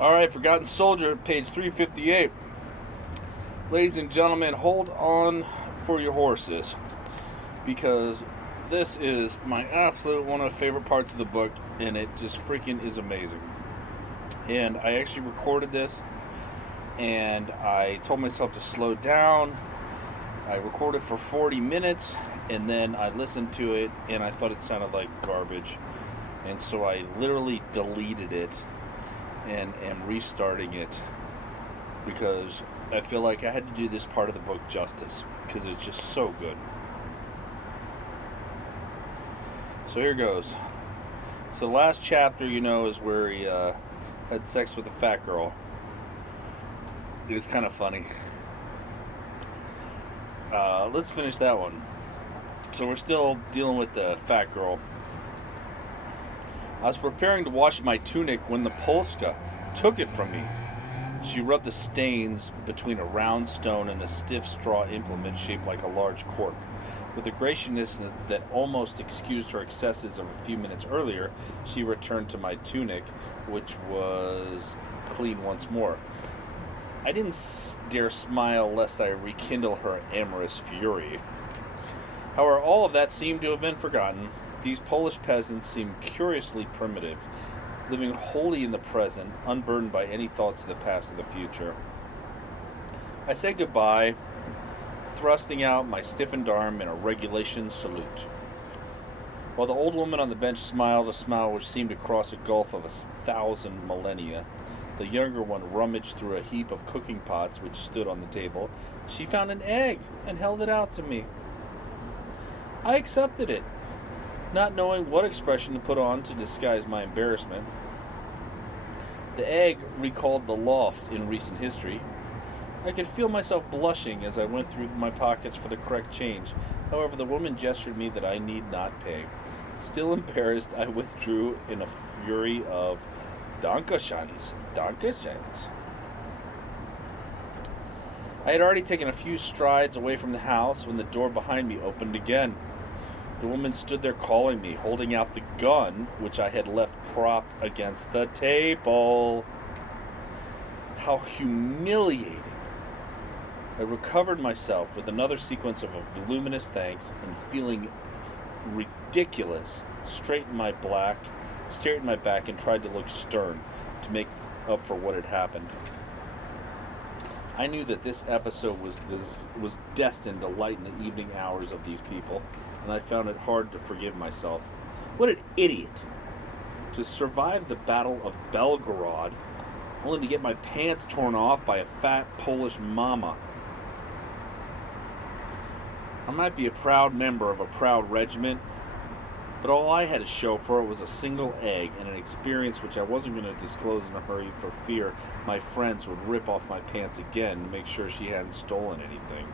All right, Forgotten Soldier, page 358. Ladies and gentlemen, hold on for your horses because this is my absolute one of the favorite parts of the book, and it just freaking is amazing. And I actually recorded this, and I told myself to slow down. I recorded for 40 minutes, and then I listened to it, and I thought it sounded like garbage. And so I literally deleted it and am restarting it because I feel like I had to do this part of the book justice because it's just so good. So here goes. So the last chapter, is where he had sex with a fat girl. It was kind of funny. Let's finish that one. So we're still dealing with the fat girl. I was preparing to wash my tunic when the Polska took it from me. She rubbed the stains between a round stone and a stiff straw implement shaped like a large cork. With a graciousness that almost excused her excesses of a few minutes earlier, she returned to my tunic, which was clean once more. I didn't dare smile lest I rekindle her amorous fury. However, all of that seemed to have been forgotten. These Polish peasants seemed curiously primitive, living wholly in the present, unburdened by any thoughts of the past or the future. I said goodbye, thrusting out my stiffened arm in a regulation salute. While the old woman on the bench smiled a smile which seemed to cross a gulf of 1,000 millennia, the younger one rummaged through a heap of cooking pots which stood on the table. She found an egg and held it out to me. I accepted it, not knowing what expression to put on to disguise my embarrassment. The egg recalled the loft in recent history. I could feel myself blushing as I went through my pockets for the correct change. However, the woman gestured me that I need not pay. Still embarrassed, I withdrew in a fury of Dankeschöns. Dankeschöns. I had already taken a few strides away from the house when the door behind me opened again. The woman stood there calling me, holding out the gun, which I had left propped against the table. How humiliating. I recovered myself with another sequence of a voluminous thanks and feeling ridiculous, straightened my back and tried to look stern to make up for what had happened. I knew that this episode was destined to lighten the evening hours of these people, and I found it hard to forgive myself. What an idiot! To survive the Battle of Belgorod, only to get my pants torn off by a fat Polish mama. I might be a proud member of a proud regiment, but all I had to show for it was a single egg and an experience which I wasn't going to disclose in a hurry for fear my friends would rip off my pants again to make sure she hadn't stolen anything.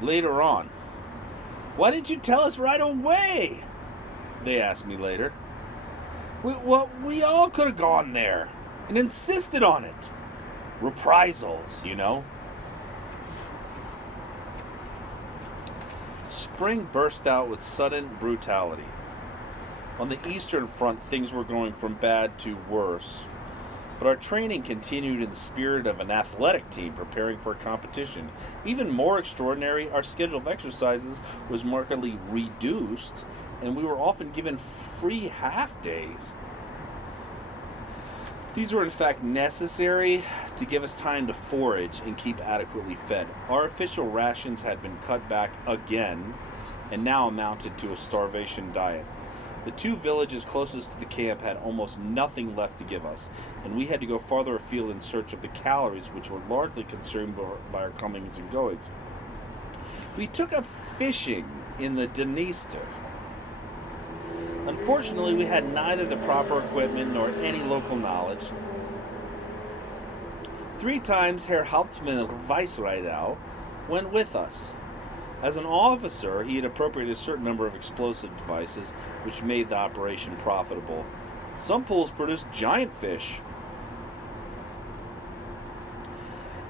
Later on, "Why didn't you tell us right away?" they asked me later. We all could have gone there and insisted on it. Reprisals, Spring burst out with sudden brutality. On the Eastern Front, things were going from bad to worse, but our training continued in the spirit of an athletic team preparing for a competition. Even more extraordinary, our schedule of exercises was markedly reduced, and we were often given free half-days. These were in fact necessary to give us time to forage and keep adequately fed. Our official rations had been cut back again and now amounted to a starvation diet. The two villages closest to the camp had almost nothing left to give us, and we had to go farther afield in search of the calories which were largely consumed by our comings and goings. We took up fishing in the Dniester. Unfortunately, we had neither the proper equipment nor any local knowledge. 3 times Herr Hauptmann Weissreidau went with us. As an officer, he had appropriated a certain number of explosive devices, which made the operation profitable. Some pools produced giant fish.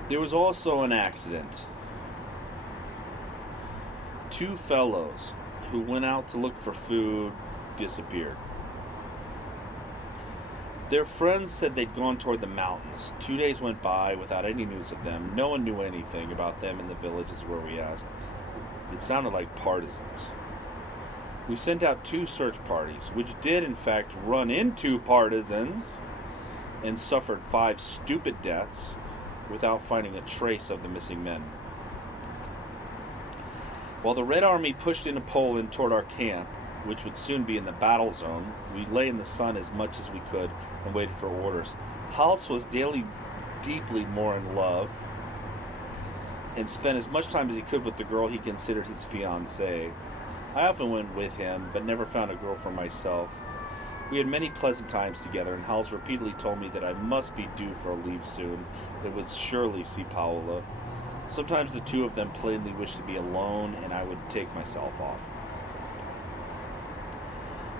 There was also an accident. 2 fellows who went out to look for food disappeared. Their friends said they'd gone toward the mountains. 2 days went by without any news of them. No one knew anything about them in the villages where we asked. It sounded like partisans. We sent out 2 search parties, which did in fact run into partisans and suffered 5 stupid deaths without finding a trace of the missing men. While the Red Army pushed into Poland toward our camp, which would soon be in the battle zone, we lay in the sun as much as we could and waited for orders. Hals was deeply more in love and spent as much time as he could with the girl he considered his fiancée. I often went with him, but never found a girl for myself. We had many pleasant times together, and Hals repeatedly told me that I must be due for a leave soon. They would surely see Paola. Sometimes the 2 of them plainly wished to be alone, and I would take myself off.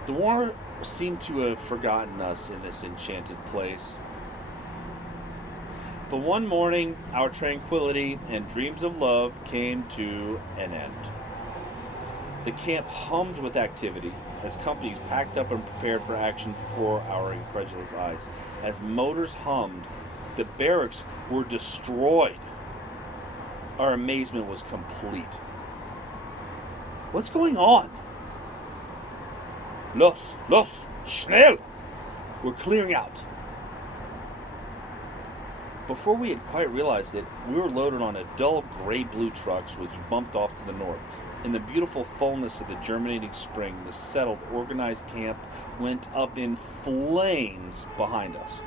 The war seemed to have forgotten us in this enchanted place. But one morning, our tranquility and dreams of love came to an end. The camp hummed with activity as companies packed up and prepared for action before our incredulous eyes. As motors hummed, the barracks were destroyed. Our amazement was complete. What's going on? Los, schnell! We're clearing out. Before we had quite realized it, we were loaded on a dull gray-blue trucks which bumped off to the north. In the beautiful fullness of the germinating spring, the settled, organized camp went up in flames behind us.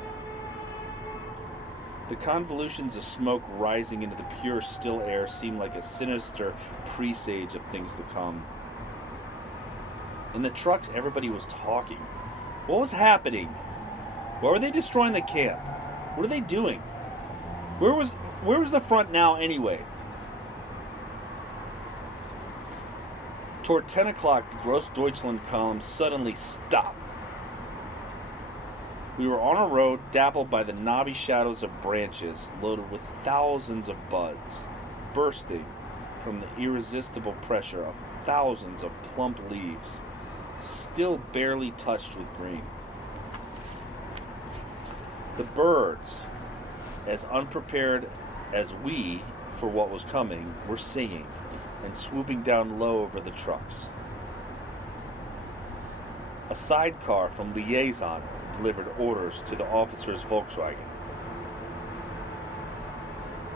The convolutions of smoke rising into the pure, still air seemed like a sinister presage of things to come. In the trucks, everybody was talking. What was happening? Why were they destroying the camp? What are they doing? Where was the front now anyway? Toward 10 o'clock, the Gross Deutschland column suddenly stopped. We were on a road dappled by the knobby shadows of branches, loaded with thousands of buds, bursting from the irresistible pressure of thousands of plump leaves, still barely touched with green. The birds, as unprepared as we for what was coming, were singing and swooping down low over the trucks. A sidecar from Liaison delivered orders to the officer's Volkswagen.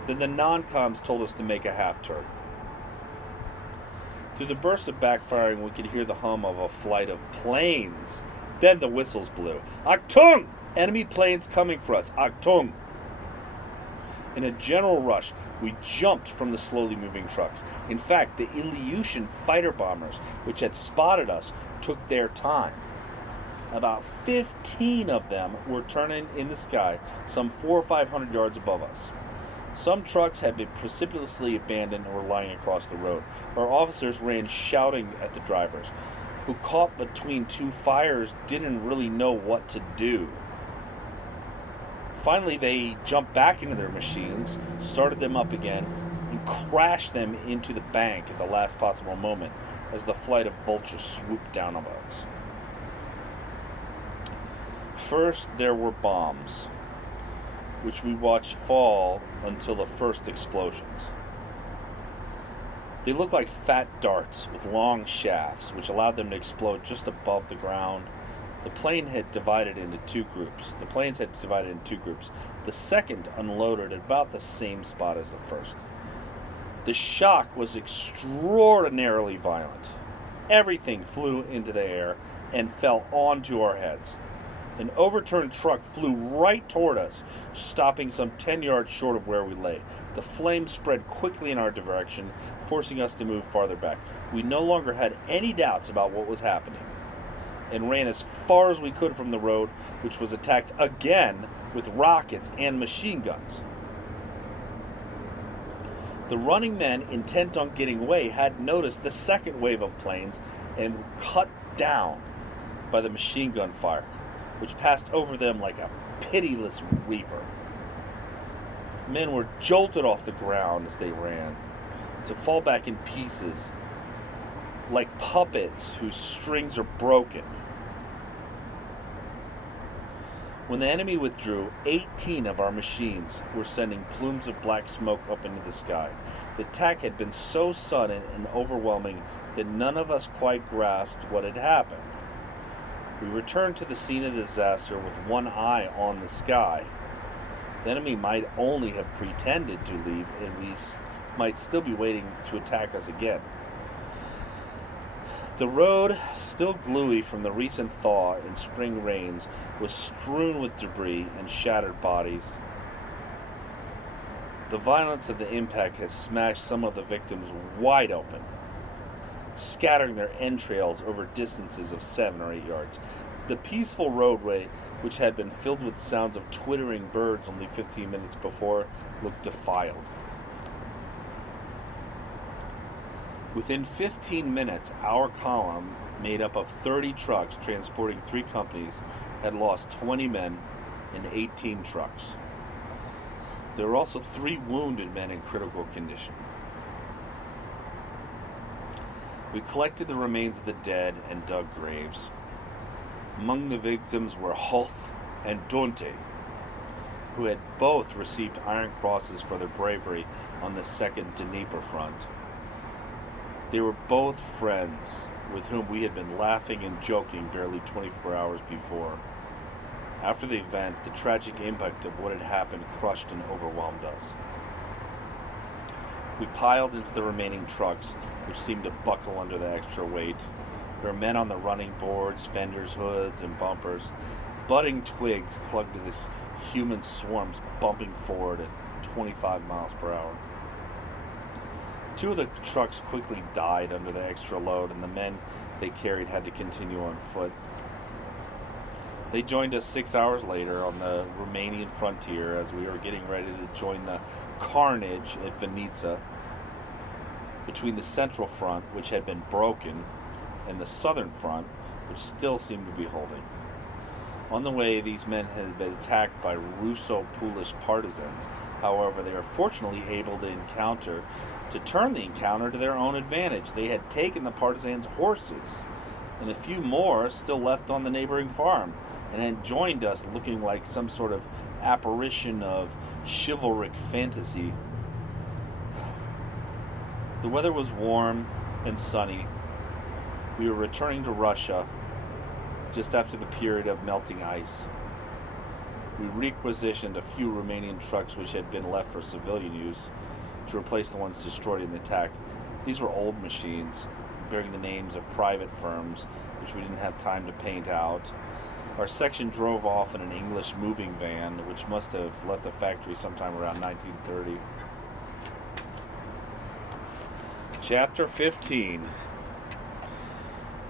Then the non-coms told us to make a half-turn. Through the bursts of backfiring, we could hear the hum of a flight of planes. Then the whistles blew. Achtung! Enemy planes coming for us. Achtung! In a general rush, we jumped from the slowly moving trucks. In fact, the Ilyushin fighter bombers, which had spotted us, took their time. About 15 of them were turning in the sky, some 400 or 500 yards above us. Some trucks had been precipitously abandoned and were lying across the road. Our officers ran shouting at the drivers, who, caught between 2 fires, didn't really know what to do. Finally, they jumped back into their machines, started them up again, and crashed them into the bank at the last possible moment as the flight of vultures swooped down on us. First, there were bombs, which we watched fall until the first explosions. They looked like fat darts with long shafts, which allowed them to explode just above the ground. The planes had divided into two groups. The second unloaded at about the same spot as the first. The shock was extraordinarily violent. Everything flew into the air and fell onto our heads. An overturned truck flew right toward us, stopping some 10 yards short of where we lay. The flames spread quickly in our direction, forcing us to move farther back. We no longer had any doubts about what was happening, and ran as far as we could from the road, which was attacked again with rockets and machine guns. The running men, intent on getting away, had noticed the second wave of planes and were cut down by the machine gun fire, which passed over them like a pitiless reaper. Men were jolted off the ground as they ran, to fall back in pieces, like puppets whose strings are broken. When the enemy withdrew, 18 of our machines were sending plumes of black smoke up into the sky. The attack had been so sudden and overwhelming that none of us quite grasped what had happened. We returned to the scene of disaster with one eye on the sky. The enemy might only have pretended to leave, and we might still be waiting to attack us again. The road, still gluey from the recent thaw and spring rains, was strewn with debris and shattered bodies. The violence of the impact had smashed some of the victims wide open, scattering their entrails over distances of 7 or 8 yards. The peaceful roadway, which had been filled with sounds of twittering birds only 15 minutes before, looked defiled. Within 15 minutes, our column, made up of 30 trucks transporting 3 companies, had lost 20 men and 18 trucks. There were also 3 wounded men in critical condition. We collected the remains of the dead and dug graves. Among the victims were Hulth and Dante, who had both received Iron Crosses for their bravery on the Second Dnieper front. They were both friends with whom we had been laughing and joking barely 24 hours before. After the event, the tragic impact of what had happened crushed and overwhelmed us. We piled into the remaining trucks, which seemed to buckle under the extra weight. There were men on the running boards, fenders, hoods, and bumpers. Budding twigs clung to this human swarms, bumping forward at 25 miles per hour. 2 of the trucks quickly died under the extra load, and the men they carried had to continue on foot. They joined us 6 hours later on the Romanian frontier as we were getting ready to join the carnage at Vinica between the central front, which had been broken, and the southern front, which still seemed to be holding. On the way, these men had been attacked by Russo-Polish partisans. However, they were fortunately able to turn the encounter to their own advantage. They had taken the partisans' horses, and a few more still left on the neighboring farm, and had joined us looking like some sort of apparition of chivalric fantasy. The weather was warm and sunny. We were returning to Russia just after the period of melting ice. We requisitioned a few Romanian trucks which had been left for civilian use to replace the ones destroyed in the attack. These were old machines, bearing the names of private firms, which we didn't have time to paint out. Our section drove off in an English moving van, which must have left the factory sometime around 1930. Chapter 15.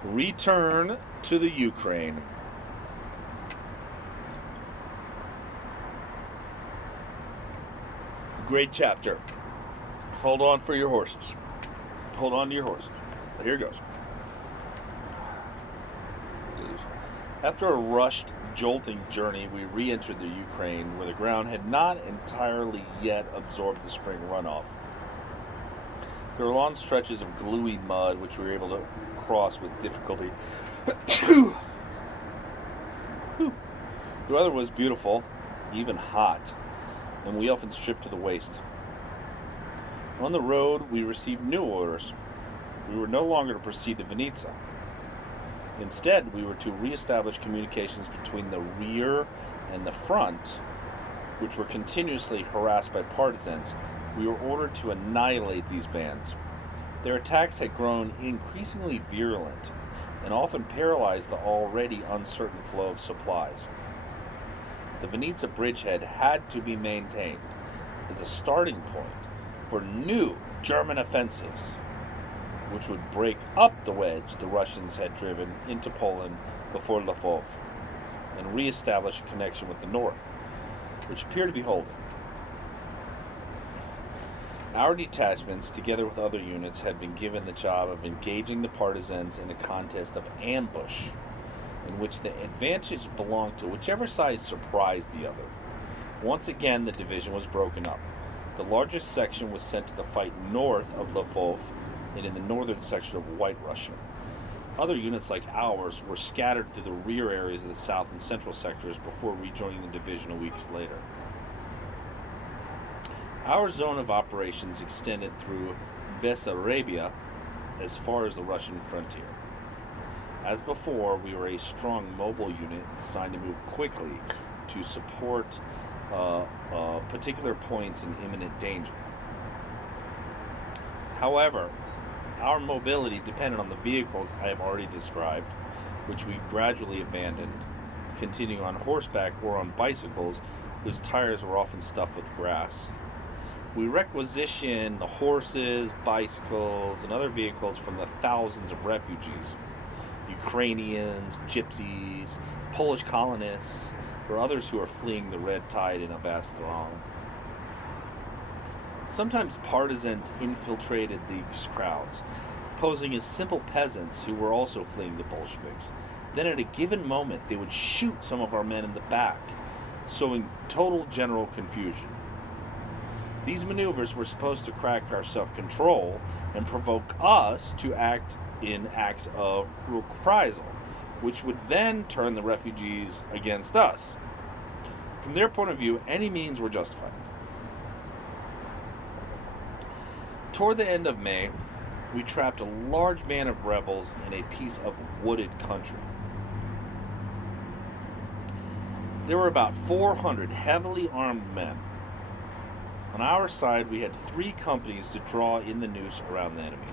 Return to the Ukraine. Great chapter. Hold on for your horses. Hold on to your horses. Here goes. After a rushed, jolting journey, we re-entered the Ukraine, where the ground had not entirely yet absorbed the spring runoff. There were long stretches of gluey mud, which we were able to cross with difficulty. The weather was beautiful, even hot, and we often stripped to the waist. On the road, we received new orders. We were no longer to proceed to Vinica. Instead, we were to reestablish communications between the rear and the front, which were continuously harassed by partisans. We were ordered to annihilate these bands. Their attacks had grown increasingly virulent and often paralyzed the already uncertain flow of supplies. The Vinica bridgehead had to be maintained as a starting point for new German offensives, which would break up the wedge the Russians had driven into Poland before Lvov and reestablish a connection with the north, which appeared to be holding. Our detachments, together with other units, had been given the job of engaging the partisans in a contest of ambush, in which the advantage belonged to whichever side surprised the other. Once again, the division was broken up. The largest section was sent to the fight north of Lvov and in the northern section of White Russia. Other units like ours were scattered through the rear areas of the south and central sectors before rejoining the division a week later. Our zone of operations extended through Bessarabia as far as the Russian frontier. As before, we were a strong mobile unit designed to move quickly to support particular points in imminent danger. However, our mobility depended on the vehicles I have already described, which we gradually abandoned, continuing on horseback or on bicycles whose tires were often stuffed with grass. We requisitioned the horses, bicycles, and other vehicles from the thousands of refugees, Ukrainians, gypsies, Polish colonists, or others who are fleeing the red tide in a vast throng. Sometimes partisans infiltrated these crowds, posing as simple peasants who were also fleeing the Bolsheviks. Then at a given moment, they would shoot some of our men in the back, sowing total general confusion. These maneuvers were supposed to crack our self-control and provoke us to act in acts of reprisal, which would then turn the refugees against us. From their point of view, any means were justified. Toward the end of May, we trapped a large band of rebels in a piece of wooded country. There were about 400 heavily armed men. On our side, we had 3 companies to draw in the noose around the enemy.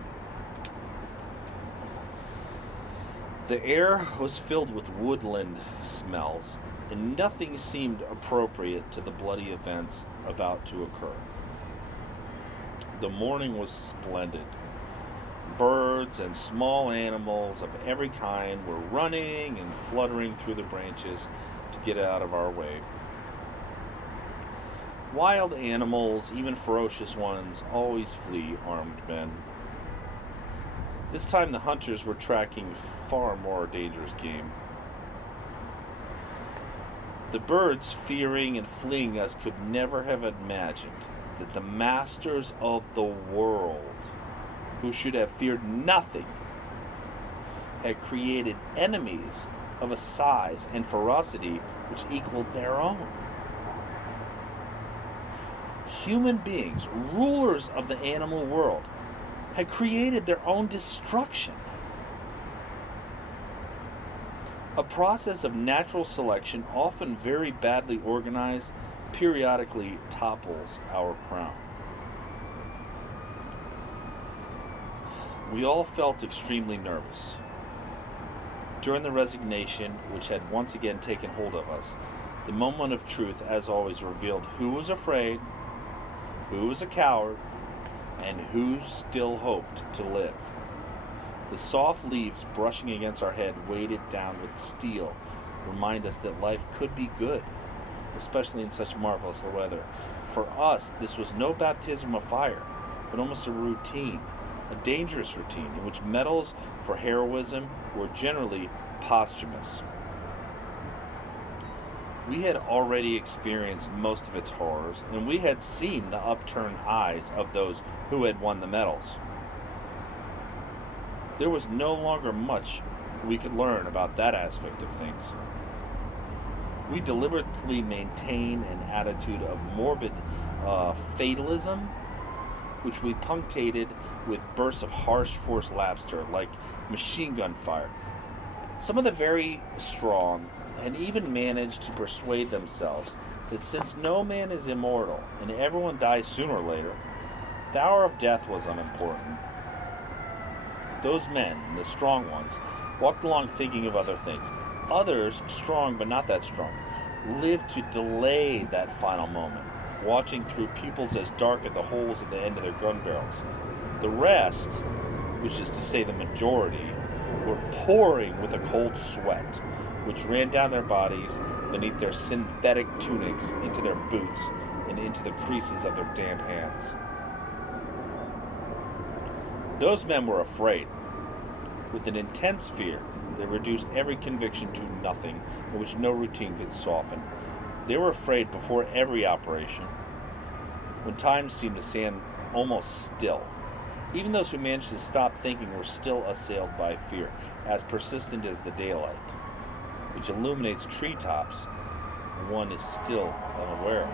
The air was filled with woodland smells, and nothing seemed appropriate to the bloody events about to occur. The morning was splendid. Birds and small animals of every kind were running and fluttering through the branches to get out of our way. Wild animals, even ferocious ones, always flee armed men. This time the hunters were tracking far more dangerous game. The birds, fearing and fleeing us, could never have imagined that the masters of the world, who should have feared nothing, had created enemies of a size and ferocity which equaled their own. Human beings, rulers of the animal world, had created their own destruction. A process of natural selection, often very badly organized, periodically topples our crown. We all felt extremely nervous. During the resignation, which had once again taken hold of us, the moment of truth, as always, revealed who was afraid, who was a coward, and who still hoped to live. The soft leaves brushing against our head, weighted down with steel, remind us that life could be good, especially in such marvelous weather. For us, this was no baptism of fire, but almost a routine, a dangerous routine, in which medals for heroism were generally posthumous. We had already experienced most of its horrors, and we had seen the upturned eyes of those who had won the medals. There was no longer much we could learn about that aspect of things. We deliberately maintained an attitude of morbid fatalism, which we punctuated with bursts of harsh forced laughter like machine gun fire. Some of the very strong had even managed to persuade themselves that since no man is immortal and everyone dies sooner or later, the hour of death was unimportant. Those men, the strong ones, walked along thinking of other things. Others, strong but not that strong, lived to delay that final moment, watching through pupils as dark as the holes at the end of their gun barrels. The rest, which is to say the majority, were pouring with a cold sweat, which ran down their bodies, beneath their synthetic tunics, into their boots, and into the creases of their damp hands. Those men were afraid. With an intense fear that reduced every conviction to nothing, and which no routine could soften. They were afraid before every operation, when time seemed to stand almost still, Even those who managed to stop thinking were still assailed by fear, as persistent as the daylight, which illuminates treetops one is still unaware of.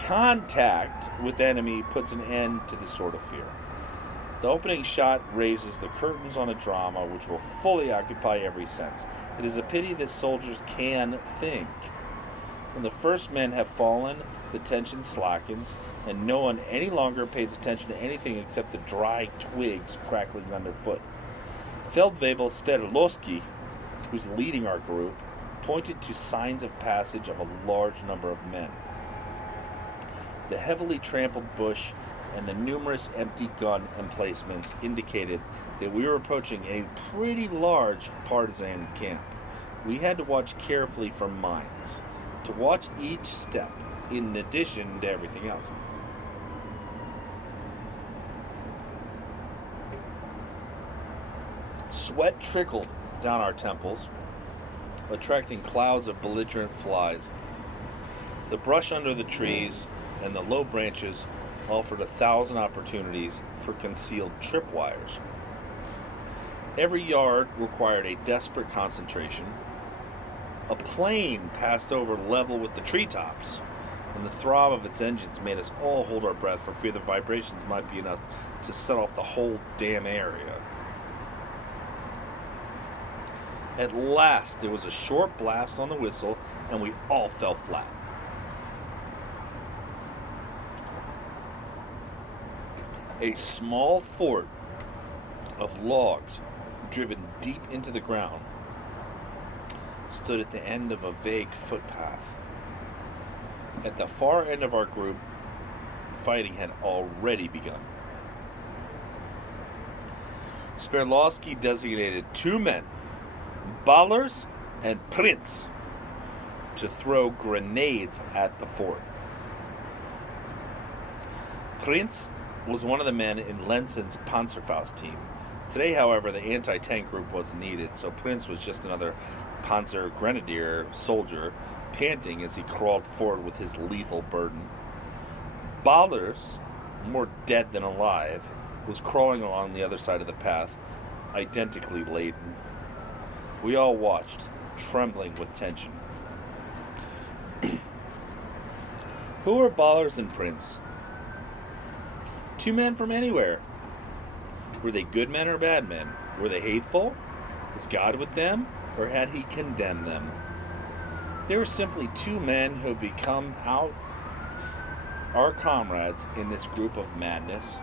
Contact with enemy puts an end to this sort of fear. The opening shot raises the curtains on a drama which will fully occupy every sense. It is a pity that soldiers can think. When the first men have fallen, the tension slackens, and no one any longer pays attention to anything except the dry twigs crackling underfoot. Feldwebel Sperlowski, who's leading our group, pointed to signs of passage of a large number of men. The heavily trampled bush and the numerous empty gun emplacements indicated that we were approaching a pretty large partisan camp. We had to watch carefully for mines, to watch each step, in addition to everything else. Sweat trickled down our temples, attracting clouds of belligerent flies. The brush under the trees and the low branches offered 1,000 opportunities for concealed tripwires. Every yard required a desperate concentration. A plane passed over level with the treetops, and the throb of its engines made us all hold our breath for fear the vibrations might be enough to set off the whole damn area. At last, there was a short blast on the whistle, and we all fell flat. A small fort of logs, driven deep into the ground, stood at the end of a vague footpath. At the far end of our group, fighting had already begun. Sperlowski designated 2 men, Ballers and Prince, to throw grenades at the fort. Prince was one of the men in Lenson's Panzerfaust team. Today, however, the anti-tank group wasn't needed, so Prince was just another Panzer Grenadier soldier, panting as he crawled forward with his lethal burden. Ballers, more dead than alive, was crawling along the other side of the path, identically laden. We all watched, trembling with tension. Who were Ballers and Prince? 2 men from anywhere. Were they good men or bad men? Were they hateful? Was God with them, or had he condemned them? They were simply 2 men who had become our comrades in this group of madness.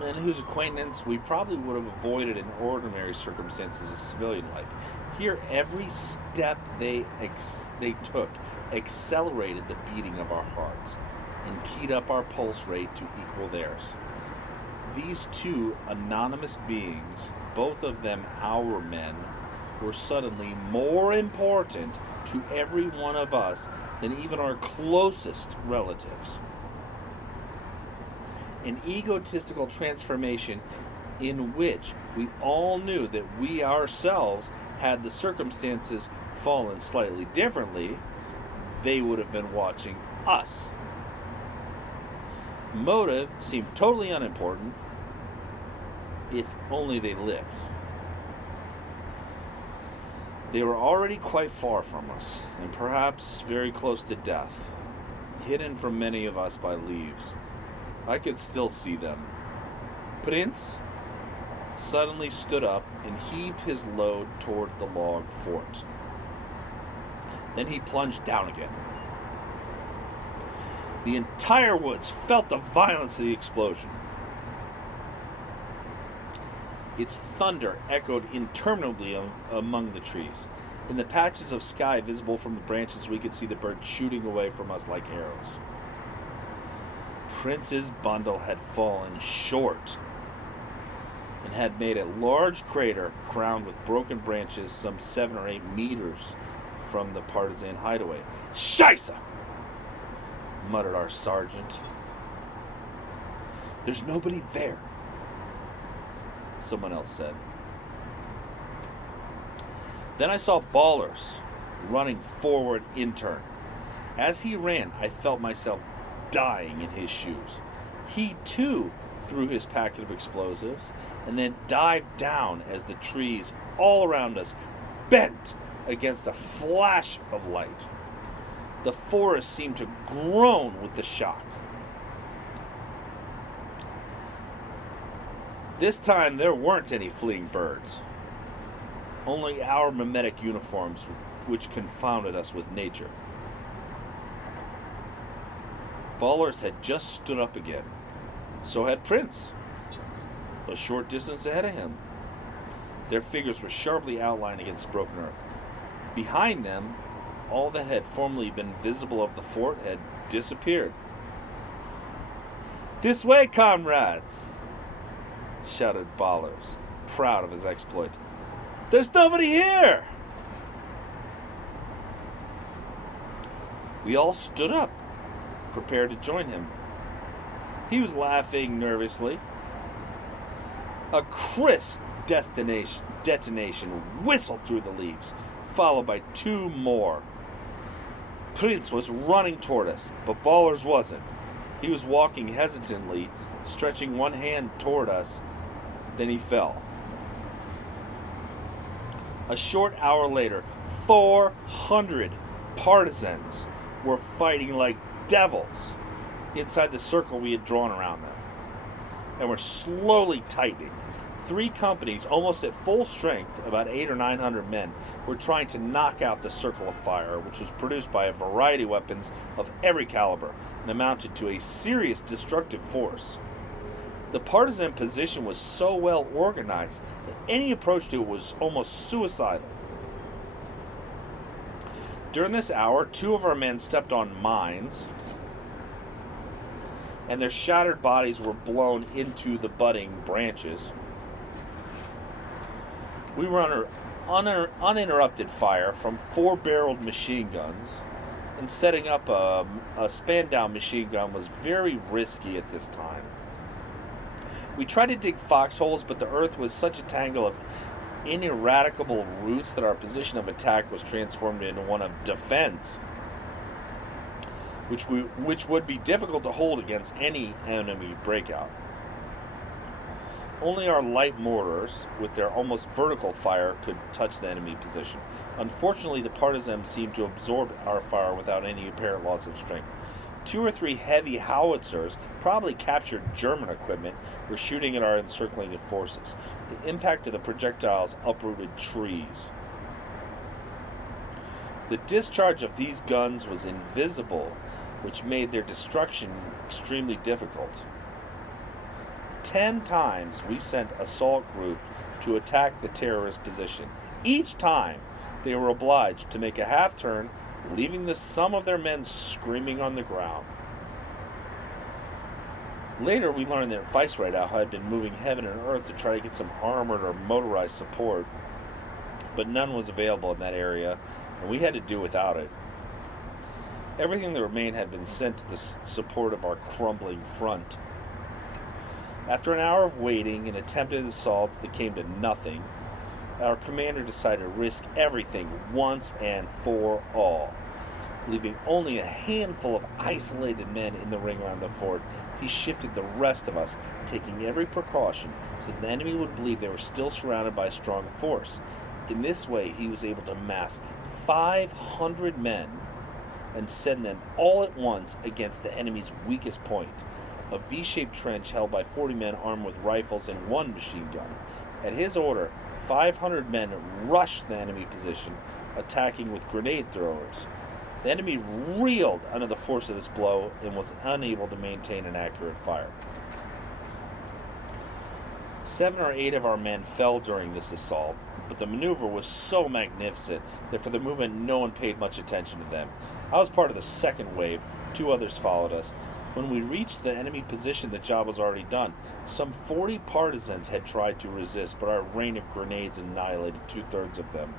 Men whose acquaintance we probably would have avoided in ordinary circumstances of civilian life. Here, every step they took accelerated the beating of our hearts and keyed up our pulse rate to equal theirs. These 2 anonymous beings, both of them our men, were suddenly more important to every one of us than even our closest relatives. An egotistical transformation in which we all knew that we ourselves, had the circumstances fallen slightly differently, they would have been watching us. Motive seemed totally unimportant, if only they lived. They were already quite far from us, and perhaps very close to death, hidden from many of us by leaves. I could still see them. Prince suddenly stood up and heaved his load toward the log fort. Then he plunged down again. The entire woods felt the violence of the explosion. Its thunder echoed interminably among the trees. In the patches of sky visible from the branches, we could see the birds shooting away from us like arrows. Prince's bundle had fallen short and had made a large crater crowned with broken branches some 7 or 8 meters from the partisan hideaway. "Scheisse!" muttered our sergeant. "There's nobody there," someone else said. Then I saw Ballers running forward in turn. As he ran, I felt myself dying in his shoes. He too threw his packet of explosives and then dived down as the trees all around us bent against a flash of light. The forest seemed to groan with the shock. This time there weren't any fleeing birds, only our mimetic uniforms, which confounded us with nature. Ballers had just stood up again. So had Prince, a short distance ahead of him. Their figures were sharply outlined against broken earth. Behind them, all that had formerly been visible of the fort had disappeared. "This way, comrades!" shouted Ballers, proud of his exploit. "There's nobody here!" We all stood up, prepared to join him. He was laughing nervously. A crisp detonation whistled through the leaves, followed by two more. Prince was running toward us, but Ballers wasn't. He was walking hesitantly, stretching one hand toward us. Then he fell. A short hour later, 400 partisans were fighting like devils inside the circle we had drawn around them, and were slowly tightening. 3 companies, almost at full strength, about 800 or 900 men, were trying to knock out the circle of fire, which was produced by a variety of weapons of every caliber and amounted to a serious destructive force. The partisan position was so well organized that any approach to it was almost suicidal. During this hour, 2 of our men stepped on mines, and their shattered bodies were blown into the budding branches. We were under uninterrupted fire from 4-barreled machine guns, and setting up a span-down machine gun was very risky at this time. We tried to dig foxholes, but the earth was such a tangle of ineradicable roots that our position of attack was transformed into one of defense, which would be difficult to hold against any enemy breakout. Only our light mortars, with their almost vertical fire, could touch the enemy position. Unfortunately, the partisans seemed to absorb our fire without any apparent loss of strength. 2 or 3 heavy howitzers, probably captured German equipment, were shooting at our encircling forces. The impact of the projectiles uprooted trees. The discharge of these guns was invisible, which made their destruction extremely difficult. 10 times we sent assault groups to attack the terrorist position. Each time they were obliged to make a half turn, leaving the sum of their men screaming on the ground. Later we learned that Viceroy had been moving heaven and earth to try to get some armored or motorized support, but none was available in that area, and we had to do without it. Everything that remained had been sent to the support of our crumbling front. After an hour of waiting and attempted assaults that came to nothing, our commander decided to risk everything once and for all. Leaving only a handful of isolated men in the ring around the fort, he shifted the rest of us, taking every precaution so the enemy would believe they were still surrounded by a strong force. In this way, he was able to mass 500 men and send them all at once against the enemy's weakest point, a V-shaped trench held by 40 men armed with rifles and 1 machine gun. At his order, 500 men rushed the enemy position, attacking with grenade throwers. The enemy reeled under the force of this blow and was unable to maintain an accurate fire. 7 or 8 of our men fell during this assault, but the maneuver was so magnificent that for the moment no one paid much attention to them. I was part of the second wave. 2 others followed us. When we reached the enemy position, the job was already done. Some 40 partisans had tried to resist, but our rain of grenades annihilated 2/3 of them.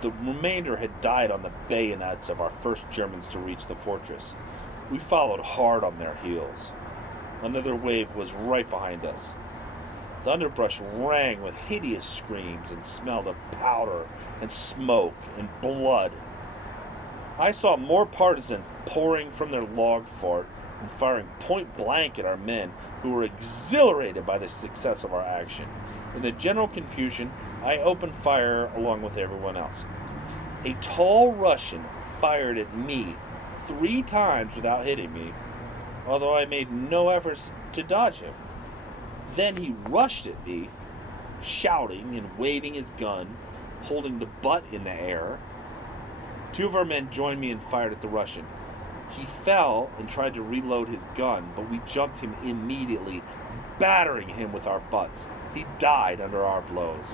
The remainder had died on the bayonets of our first Germans to reach the fortress. We followed hard on their heels. Another wave was right behind us. The underbrush rang with hideous screams and smelled of powder and smoke and blood. I saw more partisans pouring from their log fort and firing point blank at our men, who were exhilarated by the success of our action. In the general confusion, I opened fire along with everyone else. A tall Russian fired at me 3 times without hitting me, although I made no efforts to dodge him. Then he rushed at me, shouting and waving his gun, holding the butt in the air. 2 of our men joined me and fired at the Russian. He fell and tried to reload his gun, but we jumped him immediately, battering him with our butts. He died under our blows.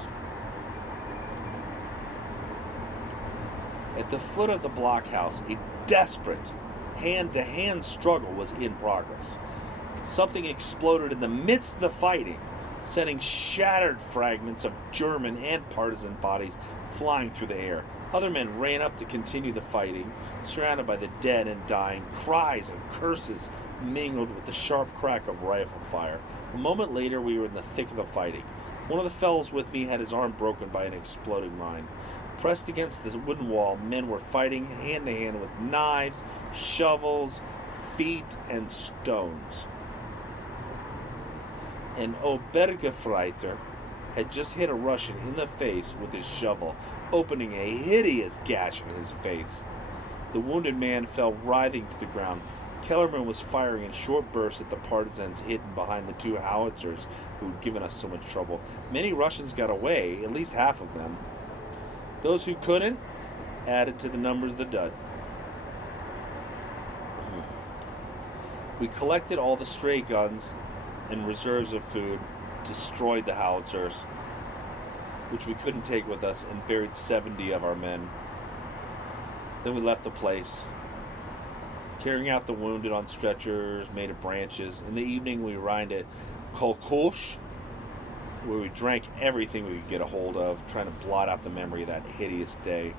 At the foot of the blockhouse, a desperate hand-to-hand struggle was in progress. Something exploded in the midst of the fighting, sending shattered fragments of German and partisan bodies flying through the air. Other men ran up to continue the fighting, surrounded by the dead and dying. Cries and curses mingled with the sharp crack of rifle fire. A moment later, we were in the thick of the fighting. One of the fellows with me had his arm broken by an exploding mine. Pressed against the wooden wall, men were fighting hand to hand with knives, shovels, feet, and stones. An Obergefreiter had just hit a Russian in the face with his shovel, opening a hideous gash in his face. The wounded man fell writhing to the ground. Kellerman was firing in short bursts at the partisans hidden behind the 2 howitzers who had given us so much trouble. Many Russians got away, at least half of them. Those who couldn't added to the numbers of the dead. We collected all the stray guns and reserves of food, destroyed the howitzers, which we couldn't take with us, and buried 70 of our men. Then we left the place, carrying out the wounded on stretchers made of branches. In the evening, we arrived at Kolkosh, where we drank everything we could get a hold of, trying to blot out the memory of that hideous day.